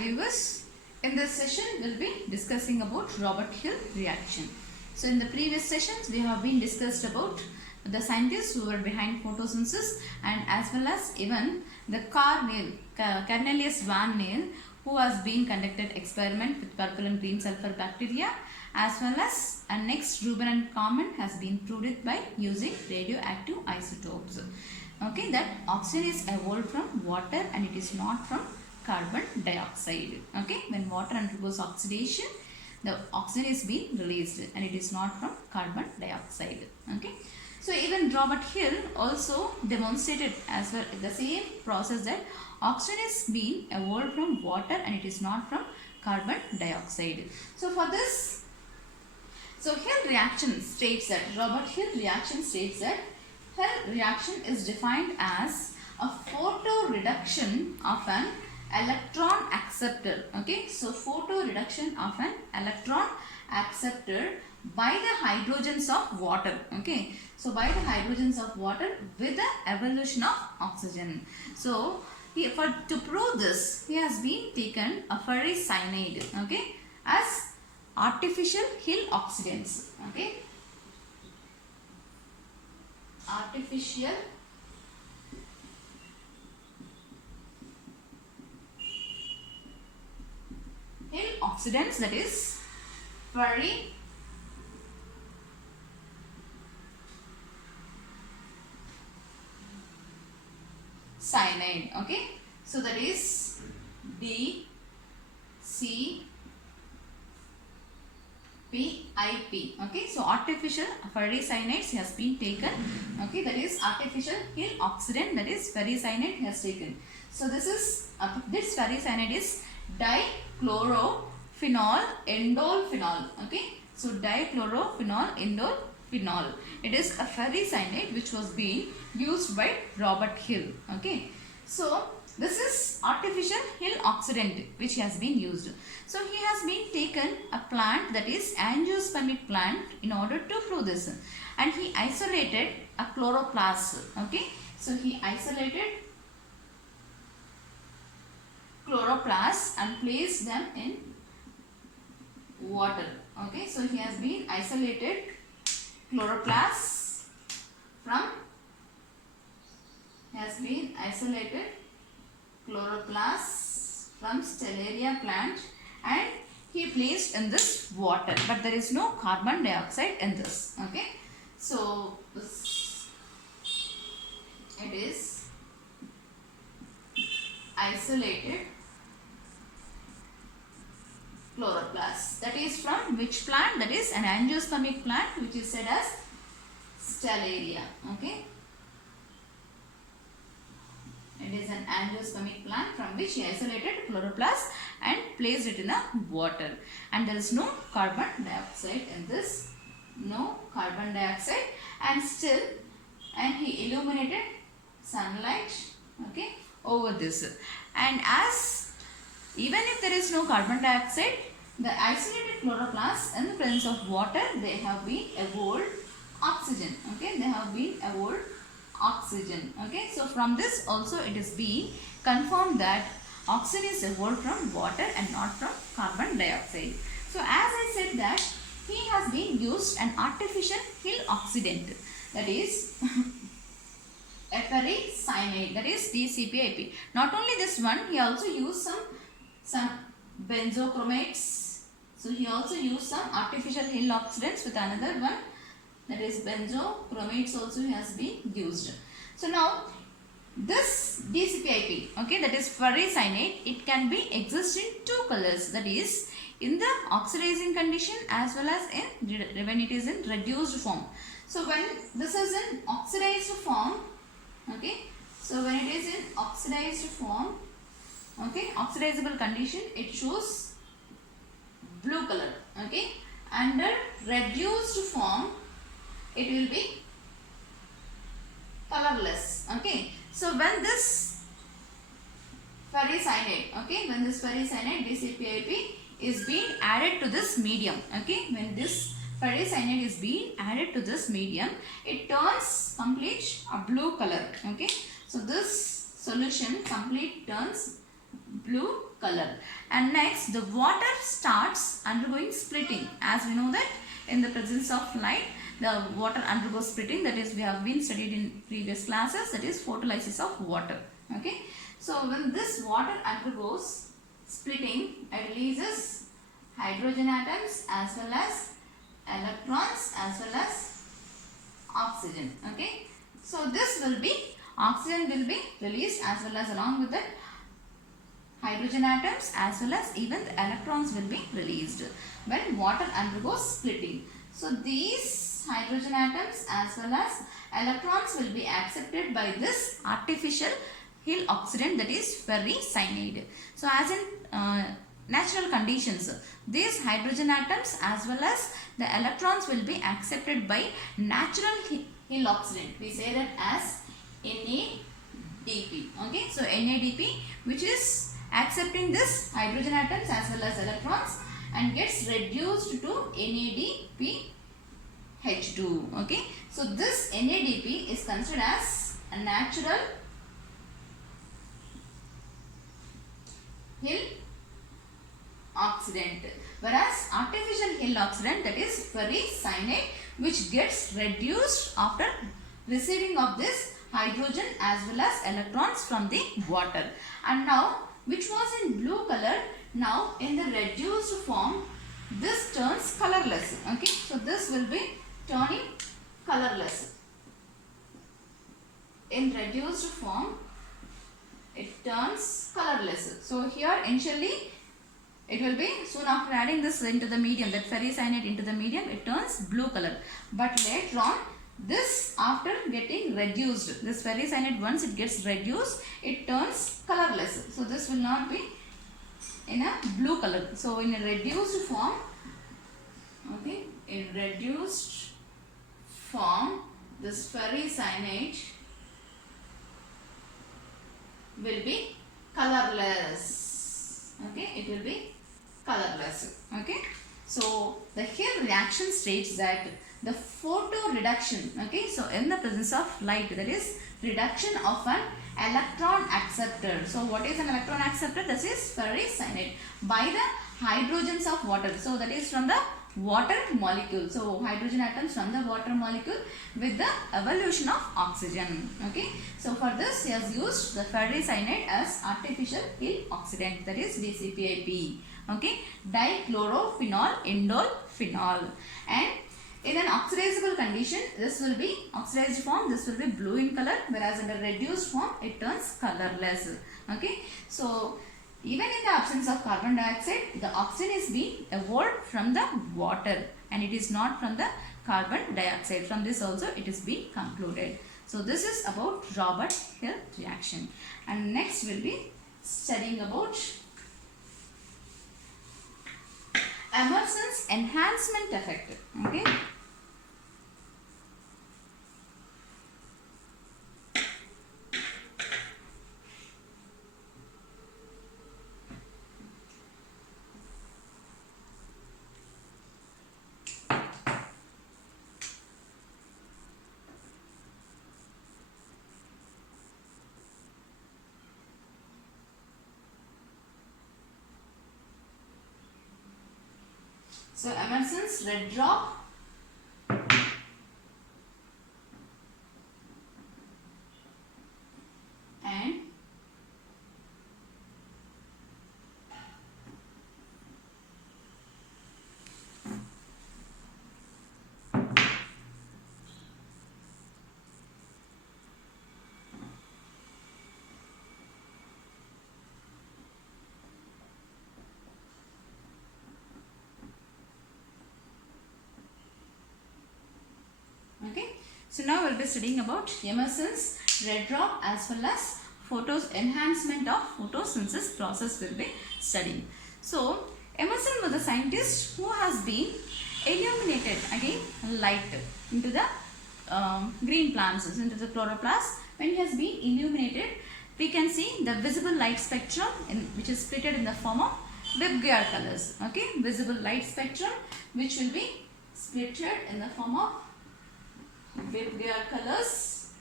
viewers, in this session we will be discussing about Robert Hill reaction. So in the previous sessions we have been discussed about the scientists who were behind photosynthesis and as well as even the Cornelius Van Niel, who has been conducted experiment with purple and green sulfur bacteria, as well as next Rubin and Common has been proved by using radioactive isotopes. Okay, that oxygen is evolved from water and it is not from carbon dioxide. Okay, when water undergoes oxidation, the oxygen is being released and it is not from carbon dioxide. Okay, so even Robert Hill also demonstrated as well the same process, that oxygen is being evolved from water and it is not from carbon dioxide. So for this, Hill reaction states that Robert Hill reaction states that Hill reaction is defined as a photoreduction of an electron acceptor. Okay, so photoreduction of an electron acceptor by the hydrogens of water. Okay, so by the hydrogens of water with the evolution of oxygen. So to prove this, he has been taken a ferricyanide, okay, as artificial Hill oxidants. Okay, artificial Hill oxidants, that is ferricyanide. Okay, so that is DCPIP. Okay, so artificial ferricyanides has been taken. Okay, that is artificial Hill oxidant, that is ferricyanide has taken. So this is this ferricyanide is dichlorophenol endolphenol. Okay, so dichlorophenol endolphenol. It is a ferricyanide which was being used by Robert Hill. Okay, so this is artificial Hill oxidant which has been used. So he has been taken a plant, that is angiospermic plant, in order to prove this, and he isolated a chloroplast. Okay, so he isolated chloroplasts and placed them in water. Okay, so he has been isolated chloroplasts from Stellaria plant, and he placed in this water, but there is no carbon dioxide in this. Okay, so it is isolated chloroplasts. That is from which plant? That is an angiospermic plant which is said as Stellaria. Okay, it is an angiospermic plant from which he isolated chloroplast and placed it in a water, and there is no carbon dioxide in this, no carbon dioxide, and still, and he illuminated sunlight, okay, over this, and as even if there is no carbon dioxide, the isolated chloroplasts in the presence of water, they have been evolved oxygen. Okay, they have been evolved oxygen. Okay, so from this also it is being confirmed that oxygen is evolved from water and not from carbon dioxide. So as I said that he has been used an artificial Hill oxidant, that is a ferricyanide, that is DCPIP. Not only this one, he also used some benzochromates. So he also used some artificial Hill oxidants with another one, that is benzochromates also has been used. So now this DCPIP, okay, that is ferricyanide, it can be exist in two colors, that is in the oxidizing condition as well as in when it is in reduced form. So when this is in oxidized form, okay, so when it is in oxidized form, okay, oxidizable condition, it shows blue color. Okay, under reduced form it will be colorless. Okay, so when this ferricyanide, okay, when this ferricyanide DCPIP is being added to this medium, okay, when this ferricyanide is being added to this medium, it turns complete a blue color. Okay, so this solution complete turns blue color. And next the water starts undergoing splitting. As we know that in the presence of light the water undergoes splitting, that is we have been studied in previous classes, that is photolysis of water. Okay, so when this water undergoes splitting, it releases hydrogen atoms as well as electrons as well as oxygen. Okay, so this will be, oxygen will be released as well as along with it hydrogen atoms as well as even the electrons will be released when water undergoes splitting. So these hydrogen atoms as well as electrons will be accepted by this artificial Hill oxidant, that is ferricyanide. So as in natural conditions, these hydrogen atoms as well as the electrons will be accepted by natural Hill oxidant. We say that as NADP. Okay, so NADP, which is accepting this hydrogen atoms as well as electrons and gets reduced to NADPH2. Okay, so this NADP is considered as a natural Hill oxidant, whereas artificial Hill oxidant, that is ferricyanide, which gets reduced after receiving of this hydrogen as well as electrons from the water. And now, which was in blue color, now in the reduced form this turns colorless. Okay, so this will be turning colorless. In reduced form it turns colorless. So here initially it will be, soon after adding this into the medium, that ferricyanide into the medium, it turns blue color. But later on, this after getting reduced, this ferricyanide once it gets reduced, it turns colorless. So this will not be in a blue color. So in a reduced form, okay, in reduced form, this ferricyanide will be colorless. Okay, it will be colorless. Okay, so the here reaction states that the photo reduction. Okay, so in the presence of light, there is reduction of an electron acceptor. So what is an electron acceptor? This is ferricyanide by the hydrogens of water. So that is from the water molecule. So hydrogen atoms from the water molecule with the evolution of oxygen. Okay, so for this he has used the ferricyanide as artificial Hill oxidant, that is DCPIP. Okay, dichlorophenol indole phenol. And in an oxidizable condition, this will be oxidized form, this will be blue in color, whereas in the reduced form it turns colorless. Okay, so even in the absence of carbon dioxide, the oxygen is being evolved from the water and it is not from the carbon dioxide. From this also it is being concluded. So this is about Robert-Hill reaction. And next we will be studying about Emerson's enhancement effect. Okay. So Emerson's red drop and okay. So now we will be studying about Emerson's red drop as well as enhancement of photosynthesis process will be studying. So Emerson was a scientist who has been illuminated again light into the green plants, into the chloroplast. When he has been illuminated, we can see the visible light spectrum which is split in the form of Vibgyor colors. Okay, visible light spectrum which will be split in the form of Vibgyor colors.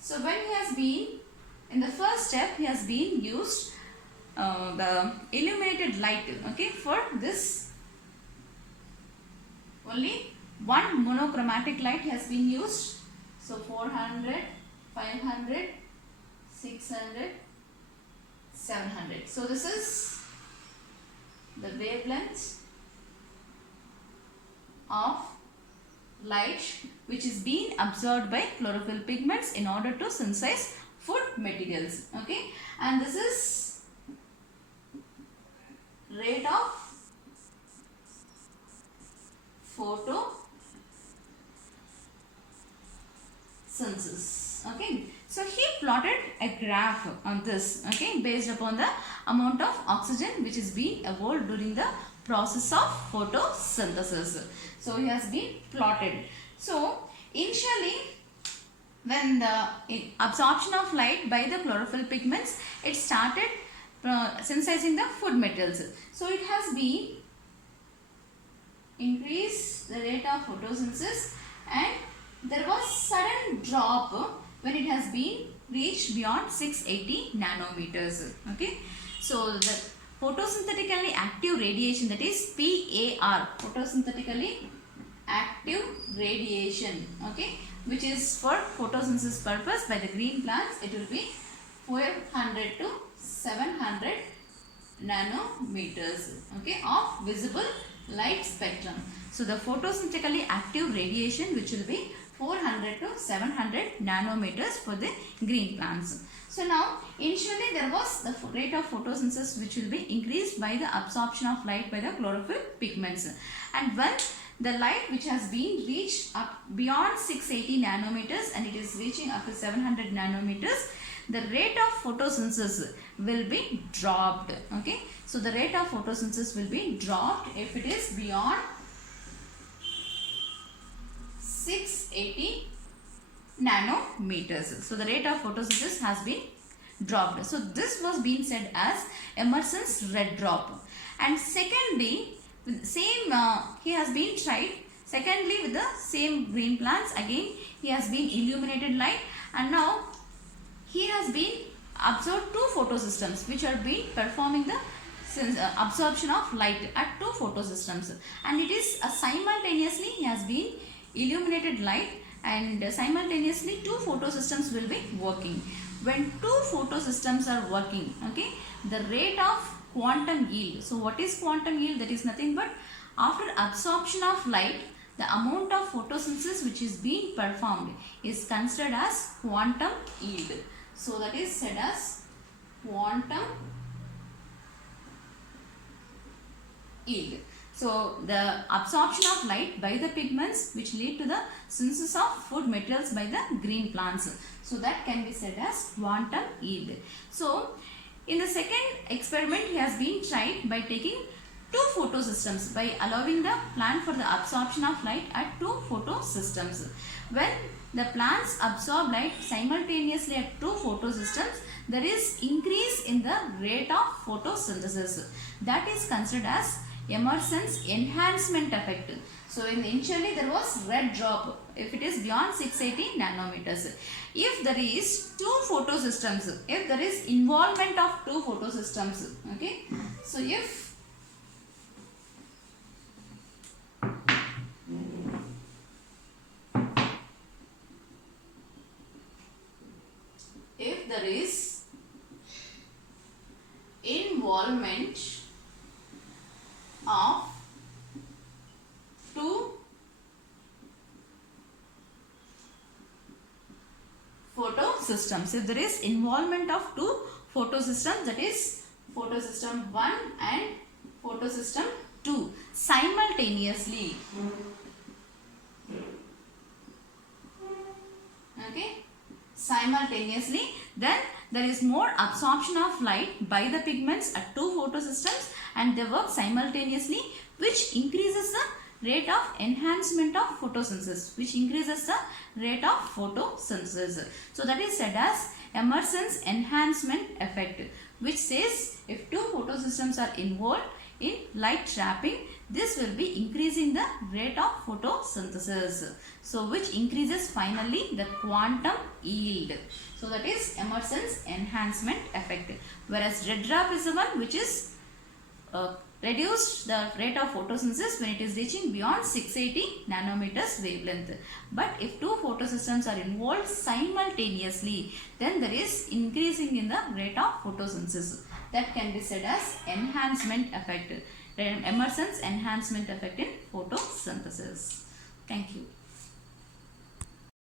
So when he has been, in the first step he has been used the illuminated light, okay, for this only one monochromatic light has been used. So 400, 500, 600, 700. So this is the wavelength of light which is being absorbed by chlorophyll pigments in order to synthesize food materials, okay, and this is rate of photosynthesis, okay. So he plotted a graph on this, okay, based upon the amount of oxygen which is being evolved during the process of photosynthesis. So he has been plotted. So initially, when the absorption of light by the chlorophyll pigments, it started synthesizing the food materials. So it has been increased the rate of photosynthesis, and there was sudden drop when it has been reached beyond 680 nanometers, okay. So the photosynthetically active radiation, that is PAR, photosynthetically active radiation, okay, which is for photosynthesis purpose by the green plants, it will be 400 to 700 nanometers, okay, of visible light spectrum. So the photosynthetically active radiation which will be 400 to 700 nanometers for the green plants. So now initially there was the rate of photosynthesis which will be increased by the absorption of light by the chlorophyll pigments, and when the light which has been reached up beyond 680 nanometers and it is reaching up to 700 nanometers, the rate of photosynthesis will be dropped, okay. So the rate of photosynthesis will be dropped if it is beyond 680 nanometers. So the rate of photosynthesis has been dropped. So this was being said as Emerson's red drop. And secondly, same he has been tried. Secondly, with the same green plants, again he has been illuminated light, and now he has been observed two photosystems which are being performing the absorption of light at two photosystems, and it is simultaneously he has been illuminated light, and simultaneously two photosystems will be working. When two photosystems are working, okay, the rate of quantum yield. So what is quantum yield? That is nothing but after absorption of light, the amount of photosynthesis which is being performed is considered as quantum yield. So that is said as quantum yield. So the absorption of light by the pigments which lead to the synthesis of food materials by the green plants. So that can be said as quantum yield. So in the second experiment he has been tried by taking two photosystems, by allowing the plant for the absorption of light at two photosystems. When the plants absorb light simultaneously at two photosystems, there is increase in the rate of photosynthesis. That is considered as Emerson's enhancement effect. So initially there was red drop if it is beyond 680 nanometers. If there is two photosystems, if there is involvement of two photosystems, okay. So if there is involvement of two photosystems, if there is involvement of two photosystems, that is photosystem 1 and photosystem 2 simultaneously, okay, simultaneously, then there is more absorption of light by the pigments at two photosystems and they work simultaneously, which increases the rate of enhancement of photosynthesis, which increases the rate of photosynthesis. So that is said as Emerson's enhancement effect, which says if two photosystems are involved, in light trapping, this will be increasing the rate of photosynthesis. So which increases finally the quantum yield. So that is Emerson's enhancement effect. Whereas red dwarf is the one which is reduced the rate of photosynthesis when it is reaching beyond 680 nanometers wavelength. But if two photosystems are involved simultaneously, then there is increasing in the rate of photosynthesis. That can be said as enhancement effect. Emerson's enhancement effect in photosynthesis. Thank you.